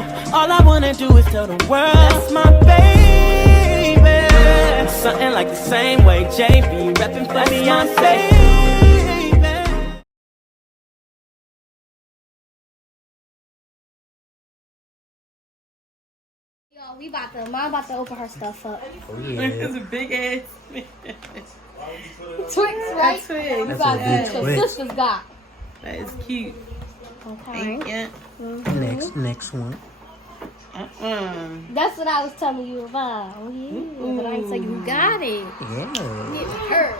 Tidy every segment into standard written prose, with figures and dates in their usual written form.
now. All I wanna do is tell the world that's my baby. Something like the same way JB reppin' for Beyonce. Mom about to open her stuff up. Oh yeah. It's a big ass. Twix, right? Twix. You That's got a big these. Your Twix. sister's got. That is cute. Okay. Yeah. Next one. That's what I was telling you about. Oh, yeah. But I didn't tell you who got it. Yeah. It's her.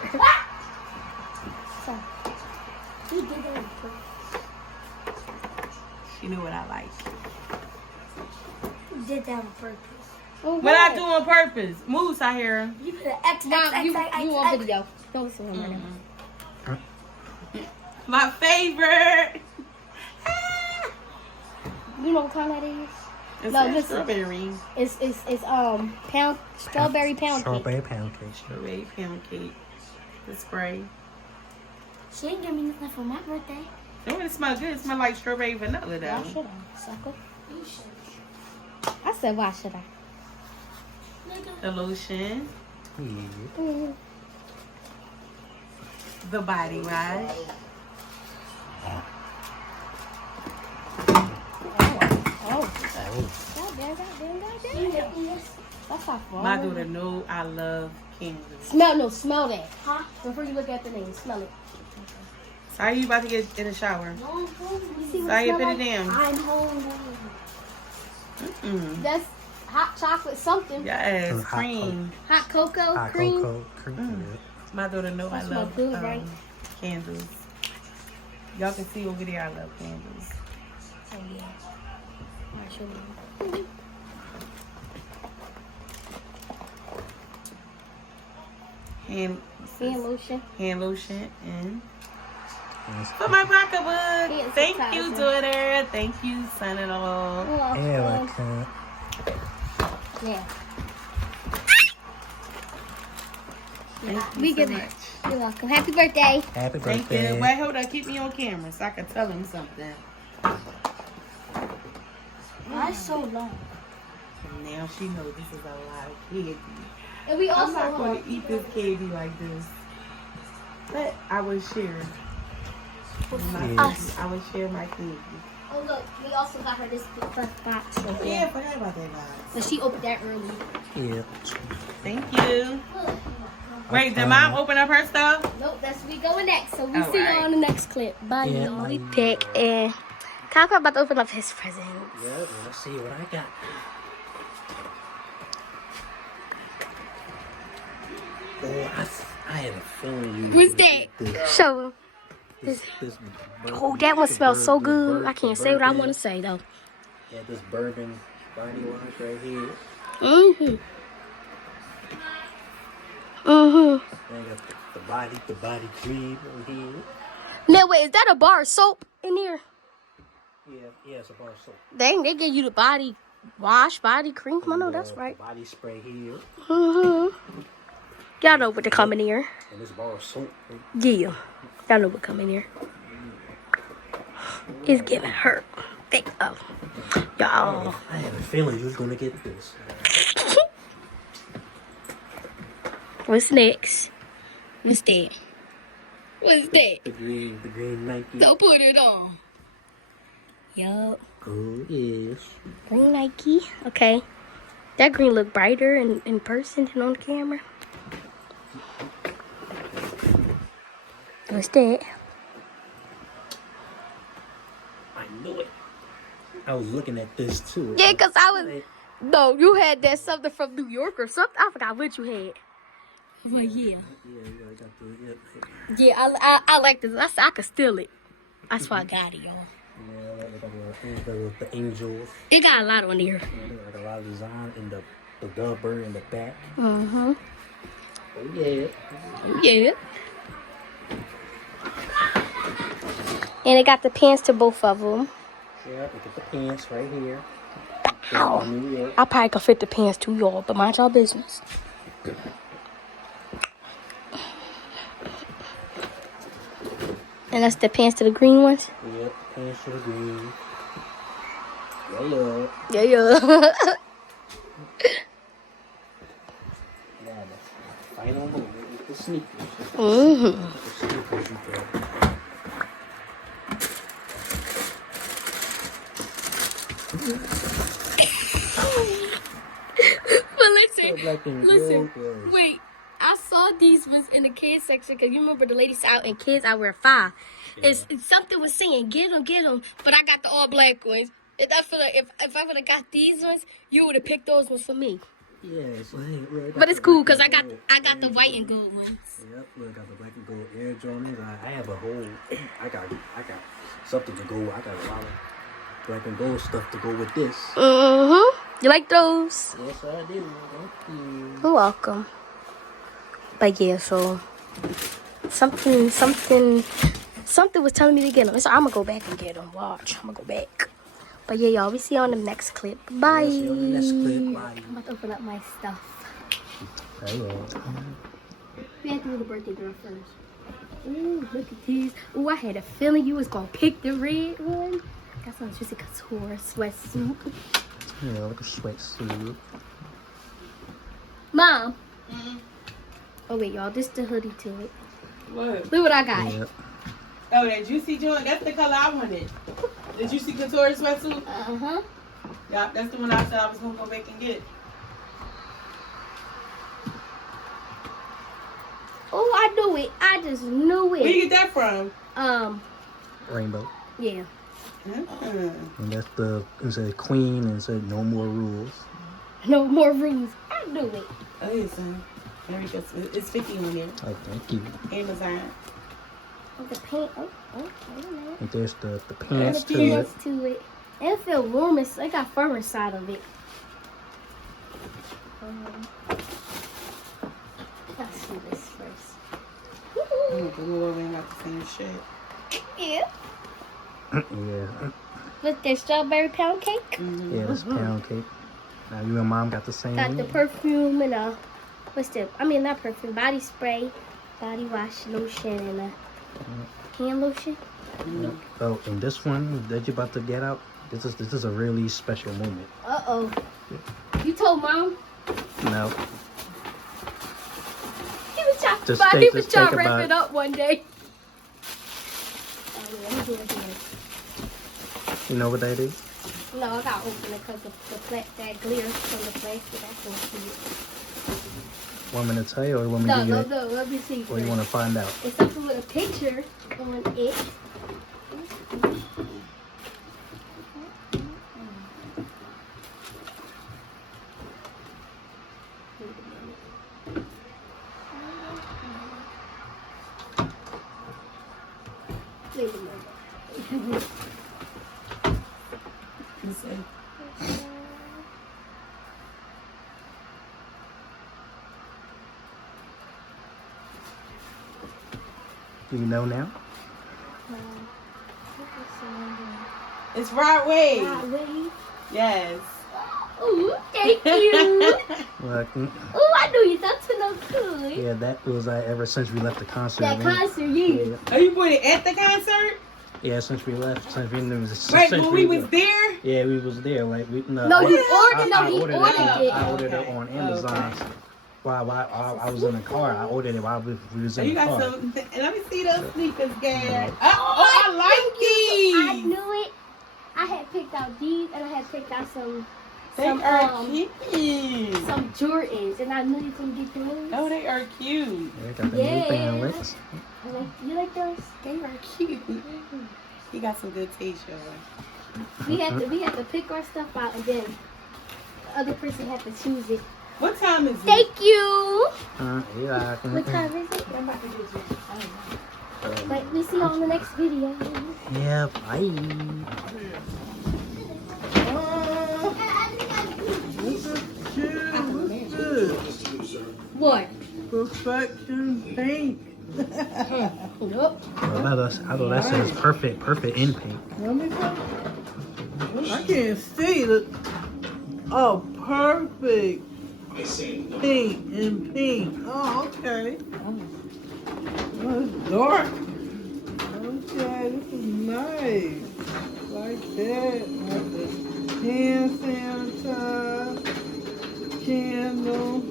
So, who did it? She knew what I like. Who did that on purpose? What I do on purpose? Moose, I hear. You put an X, you on video. Don't listen to him right now. My favorite. You know what kind that is? It's No, a listen. strawberry. It's strawberry pound cake. Strawberry pound cake. Strawberry pound cake. The spray. She didn't give me nothing for my birthday. Don't it smell good? It smell like strawberry vanilla though. Why should I, sucker? You should. I said, why should I? The lotion. Yeah. The body wash. Oh. Goddamn. That's not fun. My daughter know I love candles. Smell that. Huh? Before you look at the name, smell it. Are you about to get in the shower? No, you see what Sorry, it put smell it down. I'm hungry. That's Hot chocolate something. yes, cream. Hot cocoa Hot cream. cocoa cream. My daughter know I That smell love good, right? candles. Y'all can see over there I love candles. Oh yeah. Alright, show me. Hand lotion. hand lotion and Yes. for my pocketbook. Hand Thank you, sanitizer. daughter. Thank you, son-in-law. Yeah, like that. Yeah. Thank you We so get much. it. You're welcome. Happy birthday. Happy Thank birthday. you. Wait, hold on. Keep me on camera so I can tell him something. Why so long? Now she knows this is a lot of candy. And we I'm also not going to eat this candy like this. But I will share. Us. I will share my candy. Oh look, we also got her this first box. Right Yeah, I here. forgot about that box. So she opened that early. Yeah. Thank you. Wait, did mom open up her stuff? Nope, that's we going next. So we All see right. you on the next clip. Bye, Yeah, y'all. bye. We pick and Kaka about to open up his presents. Yeah, let's see what I got. Oh, I had a feeling you. What's that? Show him. This Oh, that one smells so good. I can't say what I want to say though. Yeah, this bourbon body wash right here. Mhm. Then I got the body cream right here. Now wait, is that a bar of soap in here? Yeah, it's a bar of soap. Dang, they give you the body wash, body cream. I know that's The right. body spray here. Mhm. Y'all know what to come in here. And this bar of soap. Yeah. Y'all know what come in here. It's giving her. Y'all. I had a feeling you was gonna get this. What's next? What's that? What's that? The green Nike. Don't put it on. Yup. Oh yes. Green Nike. Okay. That green look brighter in person than on camera. What's that? I knew it. I was looking at this too. Yeah, because I was... No, you had that something from New York or something. I forgot what you had. Well, yeah. I got the Yeah, I like this. I could steal it. That's why I got it, y'all. the angels. It got a lot on there. They got a lot of design in the bird in the back. Mm-hmm. Oh yeah. Yeah. And it got the pants to both of them. Yeah, look at the pants right here. Ow. New York. I probably could fit the pants too, y'all, but mind y'all business. And that's the pants to the green ones? Yep, pants to the green. Yeah. Yeah, that's final moment with the sneakers. Mm-hmm. The sneakers you got. But listen, So black and listen, gold is- wait. I saw these ones in the kids section because you remember the ladies out in kids I wear 5. It's something was saying get them, but I got the all black ones. And I feel like if I would have got these ones, you would have picked those ones for me. Yeah, it's like, look, But it's cool because I black got and the gold white Air and Jordans. gold ones. Yep, look, I got the black and gold Air Jordans. I have a whole, I got something to go. I got a lot of black and gold stuff to go with this. You like those? Yes, I do. Thank you. You're welcome. But yeah, so something was telling me to get them. So I'm gonna go back and get them. Watch, I'm gonna go back. But yeah, y'all, we see you on the next clip. Bye. Yeah, see you on the next clip. Bye. I'm about to open up my stuff. Hello. We have to do the birthday girl first. Ooh, look at these. Ooh, I had a feeling you was gonna pick the red one. Got some Juicy Couture sweatsuit. Yeah, like a sweatsuit. Mom. Oh wait, y'all, this the hoodie to it. What? Look what I got. Yep. Oh, that Juicy joint. That's the color I wanted. The Juicy Couture sweatsuit. Uh-huh. Yeah, that's the one I said I was gonna go back and get. Oh, I knew it. I just knew Where you it. get that from? Rainbow. Yeah. And that's it said queen and it said no more rules. No more rules. I knew it. Oh, yeah, son. There we go. It's 50 on there. Oh, thank you. Amazon. Oh, the pants. Oh, wait a minute. And there's the And pants the to it. pants to it. And it feel warm. It got fur inside of it. Let's do this first. Oh, the Lord, we ain't got the same shit. Yeah. Yeah. With the strawberry pound cake. Yeah, that's pound cake. Now you and mom got the same. Got the perfume and not perfume, body spray, body wash, lotion, and a hand lotion. Oh, and this one that you're about to get out, this is a really special moment. Uh-oh. You told mom? No. He was trying Just to take wrap about- it up one day. Oh, yeah, let me do it again. You know what that is? No, I gotta open it because that glitter from the plastic. I can't see it. Want me to tell you, or you want me No, to give you no, no. Let me see. or you want to find out? It's something with a picture on it. Wait a minute. Let's see. Do you know now? It's right way. Wait. Yes. Ooh, thank you. Look, Ooh, I knew you thought to know good. yeah, that was ever since we left the concert. That man. concert, yeah. Are you putting it at the concert? Yeah, since we left, since we was Right, since when we was there? Yeah, we was there. Like we no. No, you I- ordered. No, he ordered it. I ordered it Okay. on Amazon. While I was in the car, I ordered it while we was Oh, in you the car. car. Some. Let me see those sneakers, Gad. I I like I these. knew it. I had picked out these, and I had picked out some They some are cute. some Jordans, and I knew you couldn't get those. Oh, they are cute. Yeah, got the Yeah. new bandlets. You like those? They are cute. He got some good taste, y'all. We had to pick our stuff out, and then the other person had to choose it. What time is it? Thank you. Yeah, I can. What time is it? I'm about to do this. But we see you on the next video. Yeah, bye. What? Perfection pink. Nope. I thought that says perfect in pink. Let me see. I can't see it. Oh, perfect. Pink and pink. Oh, okay. Oh, it's dark. Okay, this is nice. Like that. hand sanitizer, candle,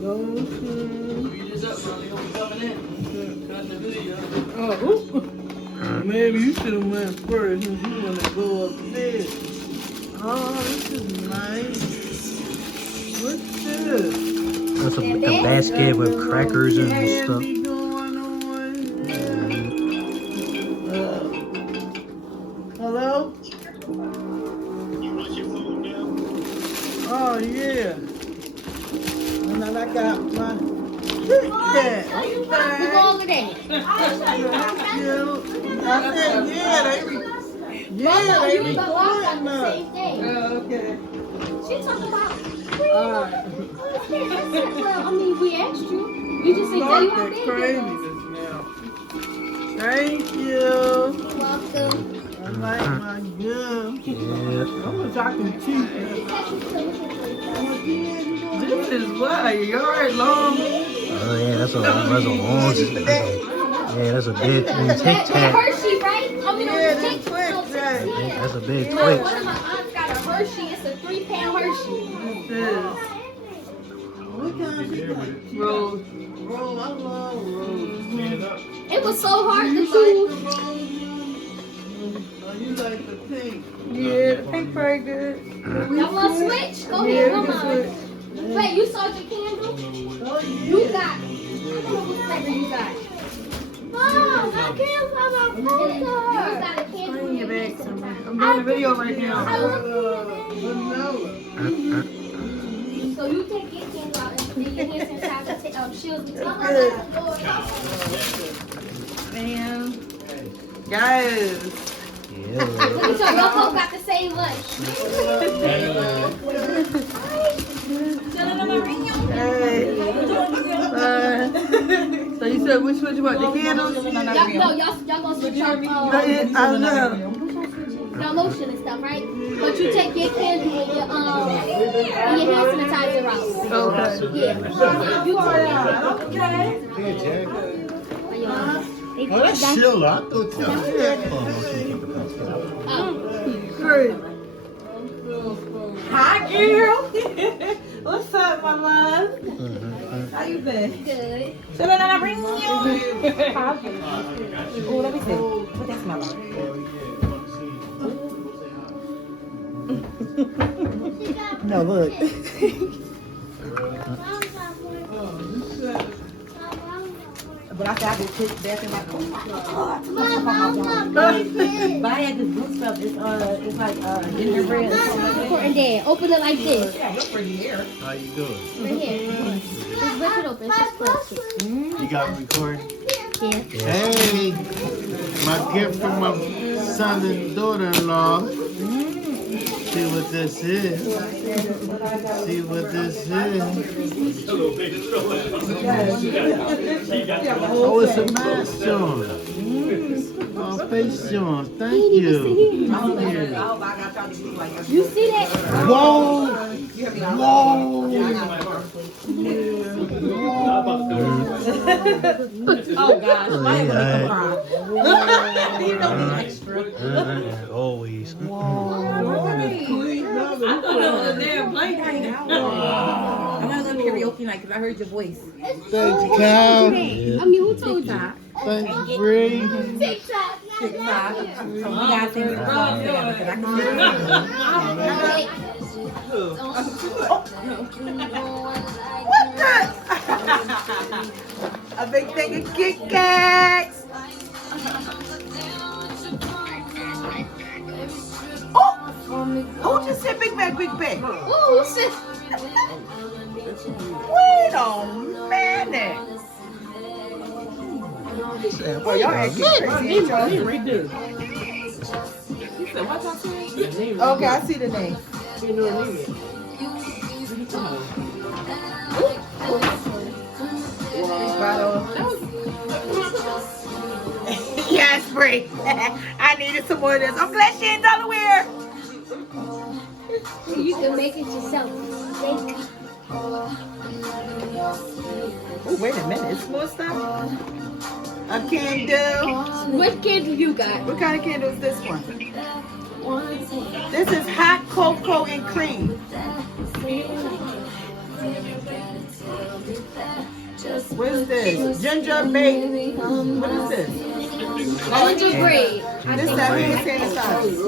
lotion. Oh, maybe you should have went first since you want to go upstairs. Oh, this is nice. What's this? That's a basket with crackers and stuff. Candy going on. Hello? Oh, yeah. And then I got my Kit Kat. Look at all of that. Thank you. I said, yeah, they be You and Bob got the now. same thing. Okay. She talking about. Alright. Well, I mean, we asked you. We just said, tell you how That big it craziness now. Thank you. was. Welcome. I like my gum. Yeah. I'm gonna talk to cheap. This is what? You're right, long. Oh yeah, that's a long. That's a big Tic Tac. Hershey, right? I mean, Yeah, Tic that's quick, right? That's a big Look, Twix. one of my aunts got a Hershey. It's a 3-pound Hershey. What kind of rose? Rose, I love rose. It was so hard to You choose. like the rose? Oh, you like the pink? Yeah, the pink very good. Y'all want to switch? Go Yeah, ahead, we come can on. switch. Wait, you saw your candle? Oh, yeah. You got. I don't know what flavor you got. Mom, I can't find my photo. You got a candle. Bring it back to me. I'm doing a video right now. Vanilla. So you take your candle out and put your hand inside the shield. And guys, Yeah. So y'all both got the same one. So you said which one you want? The candles? Y'all gonna switch up I know. your lotion and stuff, right? But you take your candle and your hand sanitizer out. Okay. Yeah. You Oh, that's Sheila. I thought Great. hi girl. What's up, my love? How you been? good. So then I bring you. Oh, let me see. What that smell like? No, look. But I said I just took back in my But I had this blue stuff. It's like gingerbread. And then open it like this. Yeah, look pretty here. How you doing? Right here. Just rip it open. It's just plastic. You got me recording? Yeah. Hey, my gift from my son and daughter-in-law. See what this is. See what this is. Oh, it's a mask on. Oh, face on. Thank you. You see that? Whoa! Whoa! Oh gosh, Oh, why yeah, you know me extra. always. I thought it was a damn blanket. I'm not gonna karaoke night because I heard your voice. Thank you, Cal. I mean, who told you? Thank you, Bree. TikTok. So you guys think you're wrong because I What the? A big thing of Kit Kats. Who just said Big Mac, Big Mac? Ooh, sis. Wait a minute. Oh, y'all acting crazy, ain't y'all? Right there. He said, what y'all saying? Okay, I see the name. Yes, Bree. I needed some more of this. I'm glad she in Delaware. You can make it yourself. Thank you. Oh, wait a minute. It's more stuff. A candle. What candle you got? What kind of candle is this one? This is cocoa and cream. What is this? Ginger baked. What is this? Gingerbread. This is that hand sanitizer.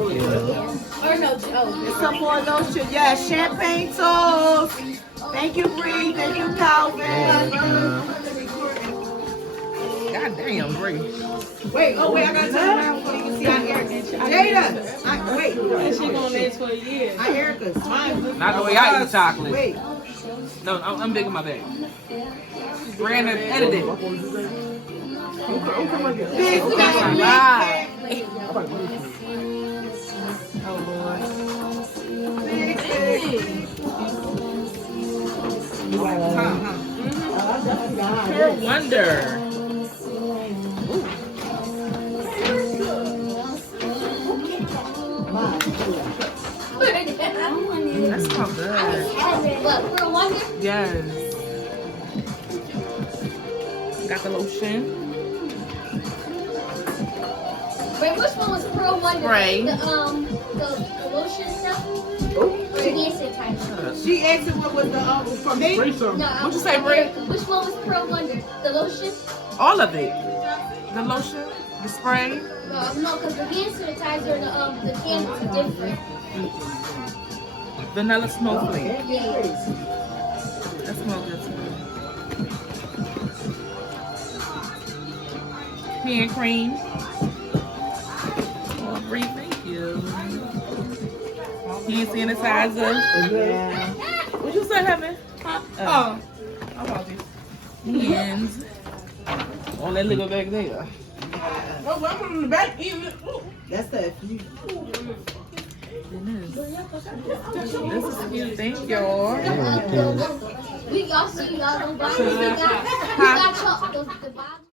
Or no, oh. It's some more lotion. Yeah, champagne toast. Thank you, Bree. Thank you, Calvin. God damn, Bree. Wait, oh wait, I gotta turn around so you can see our Erica's. Jada! Wait. That shit gonna last for years. Our Erica's. Mine. Not the way I eat chocolate. Wait. No, I'm big in my bag. Brandon edited. Big bag. Right. Big Pure Wonder. That's so good. What, for a wonder? Yes. Got the lotion. Wait, which one was Pearl Wonder? Spray. The lotion stuff? Or the hand sanitizer? She asked him what was the for me. No, What'd you say, Brie? Which one was Pearl Wonder? The lotion? All of it. The lotion, the spray. No, because the hand sanitizer and the candles are different. Vanilla snowflake. Yeah. That smells good too. Hand cream. Oh, Bree, thank you. Hand sanitizer. Yeah. What you say, Heaven? Oh, apologies. Hands. On that little back there. Oh, I'm on the back. That's the. This is cute. Thank y'all. We y'all see y'all don't buy this. We got chalk. The bottom.